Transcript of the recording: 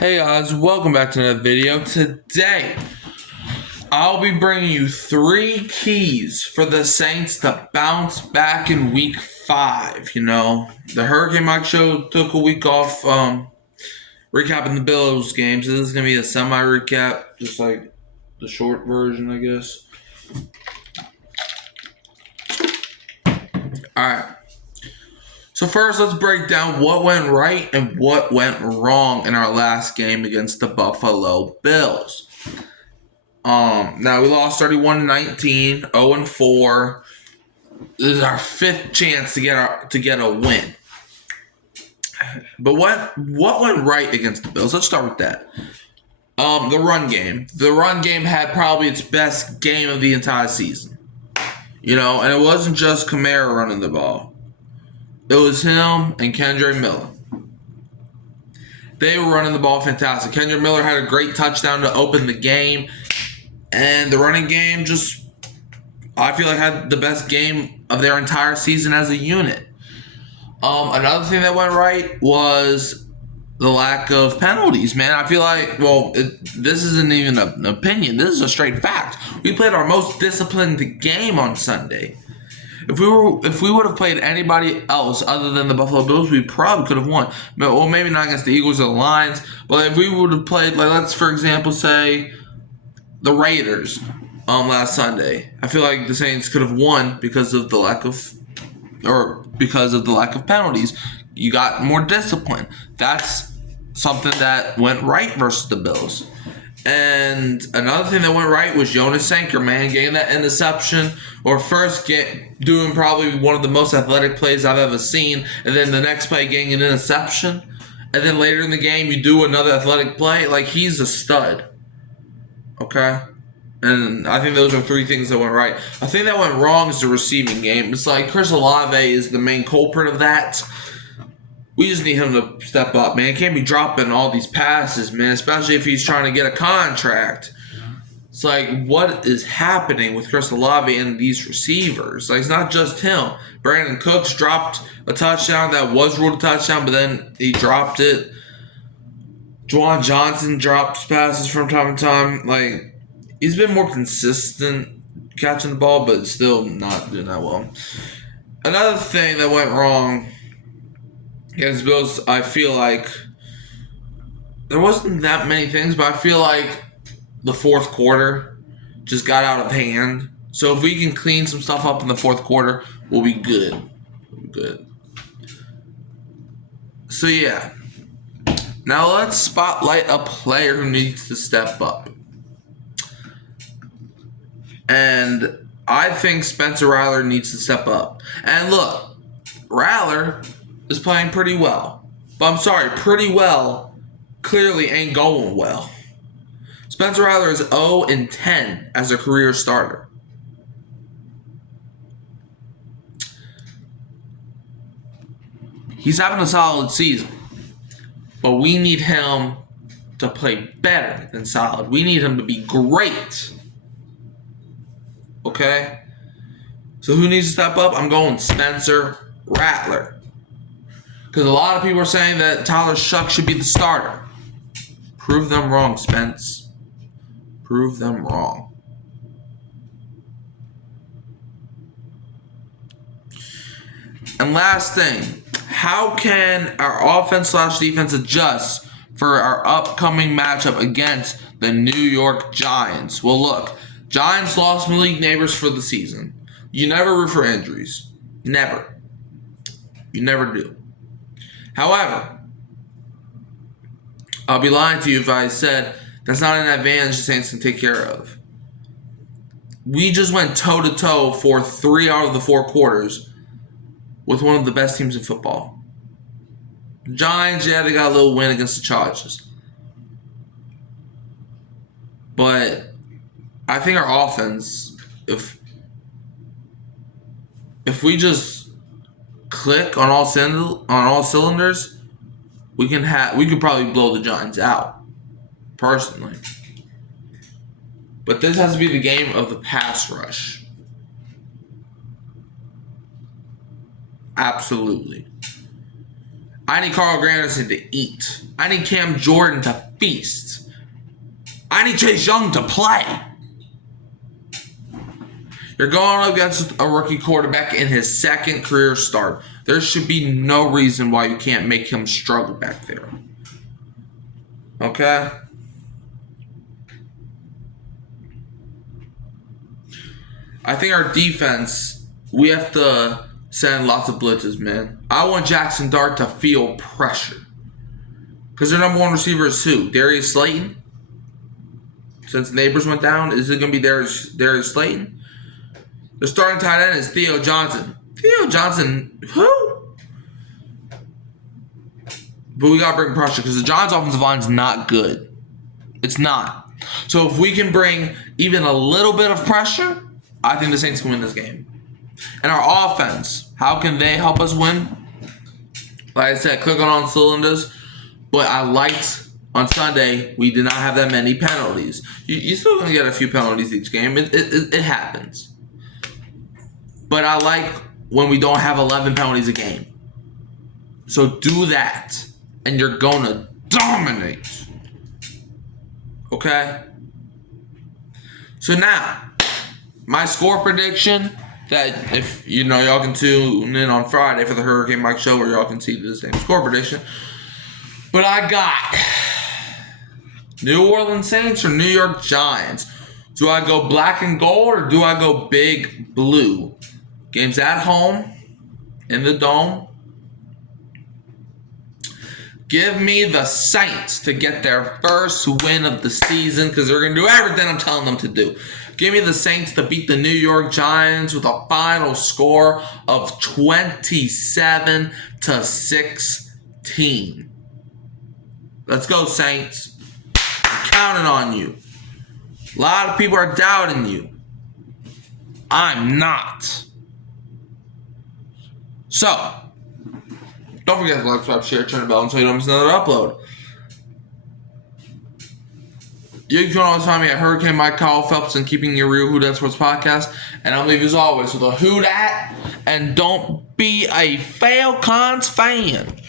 Hey guys, welcome back to another video. Today, I'll be bringing you 3 keys for the Saints to bounce back in week 5. The Hurricane Mike show took a week off recapping the Bills game, so this is going to be a semi-recap, just like the short version, I guess. Alright. So first, let's break down what went right and what went wrong in our last game against the Buffalo Bills. Now we lost 31-19, 0-4. This is our 5th chance to get a win. But what went right against the Bills? Let's start with that. The run game. The run game had probably its best game of the entire season. And it wasn't just Kamara running the ball. It was him and Kendre Miller. They were running the ball fantastic. Kendre Miller had a great touchdown to open the game. And the running game I feel like, had the best game of their entire season as a unit. Another thing that went right was the lack of penalties, man. I feel like, this isn't even an opinion. This is a straight fact. We played our most disciplined game on Sunday. If we would have played anybody else other than the Buffalo Bills, we probably could have won. Well, maybe not against the Eagles or the Lions, but if we would have played, let's for example say the Raiders last Sunday, I feel like the Saints could have won because of the lack of penalties. You got more discipline. That's something that went right versus the Bills. And another thing that went right was Jonas Sanker, man, getting that interception, or first doing probably one of the most athletic plays I've ever seen, and then the next play getting an interception, and then later in the game you do another athletic play. Like, he's a stud. Okay? And I think those are 3 things that went right. I think that went wrong is the receiving game. It's like Chris Olave is the main culprit of that. We just need him to step up, man. He can't be dropping all these passes, man, especially if he's trying to get a contract. It's like, what is happening with Chris Olave and these receivers? Like, it's not just him. Brandon Cooks dropped a touchdown that was ruled a touchdown, but then he dropped it. Juwan Johnson drops passes from time to time. Like, he's been more consistent catching the ball, but still not doing that well. Another thing that went wrong against Bills, I feel like there wasn't that many things, but I feel like the fourth quarter just got out of hand. So if we can clean some stuff up in the fourth quarter, we'll be good. So yeah. Now let's spotlight a player who needs to step up. And I think Spencer Rattler needs to step up. And look, Rattler is playing pretty well. But I'm sorry, pretty well clearly ain't going well. Spencer Rattler is 0-10 as a career starter. He's having a solid season. But we need him to play better than solid. We need him to be great. Okay? So who needs to step up? I'm going Spencer Rattler. Because a lot of people are saying that Tyler Shough should be the starter. Prove them wrong, Spence. Prove them wrong. And last thing, how can our offense/defense adjust for our upcoming matchup against the New York Giants? Well, look, Giants lost Malik Neighbors for the season. You never root for injuries. Never. You never do. However, I'll be lying to you if I said that's not an advantage the Saints can take care of. We just went toe-to-toe for 3 out of the 4 quarters with one of the best teams in football. Giants, yeah, they got a little win against the Chargers. But I think our offense, if we just click on all cylinders, we could probably blow the Giants out, personally. But this has to be the game of the pass rush. Absolutely. I need Carl Granderson to eat. I need Cam Jordan to feast. I need Chase Young to play. You're going up against a rookie quarterback in his second career start. There should be no reason why you can't make him struggle back there. Okay? I think our defense, we have to send lots of blitzes, man. I want Jackson Dart to feel pressure. Because their number one receiver is who? Darius Slayton? Since Neighbors went down, is it going to be Darius Slayton? The starting tight end is Theo Johnson. Theo Johnson, who? But we got to bring pressure because the Giants' offensive line is not good. It's not. So if we can bring even a little bit of pressure, I think the Saints can win this game. And our offense, how can they help us win? Like I said, clicking on cylinders. But I liked on Sunday, we did not have that many penalties. You're still going to get a few penalties each game. It happens. But I like when we don't have 11 penalties a game. So do that, and you're going to dominate. Okay? So now, my score prediction, that if, y'all can tune in on Friday for the Hurricane Mike Show where y'all can see the same score prediction. But I got New Orleans Saints or New York Giants. Do I go black and gold or do I go big blue? Game's at home, in the Dome. Give me the Saints to get their first win of the season because they're going to do everything I'm telling them to do. Give me the Saints to beat the New York Giants with a final score of 27-16. Let's go, Saints. I'm counting on you. A lot of people are doubting you. I'm not. So, don't forget to like, subscribe, share, turn the bell until you don't miss another upload. You can always find me at Hurricane Mike Kyle Phelps and Keeping Your Real Who Dat Sports Podcast. And I'll leave you as always with a Who Dat and don't be a Falcons fan.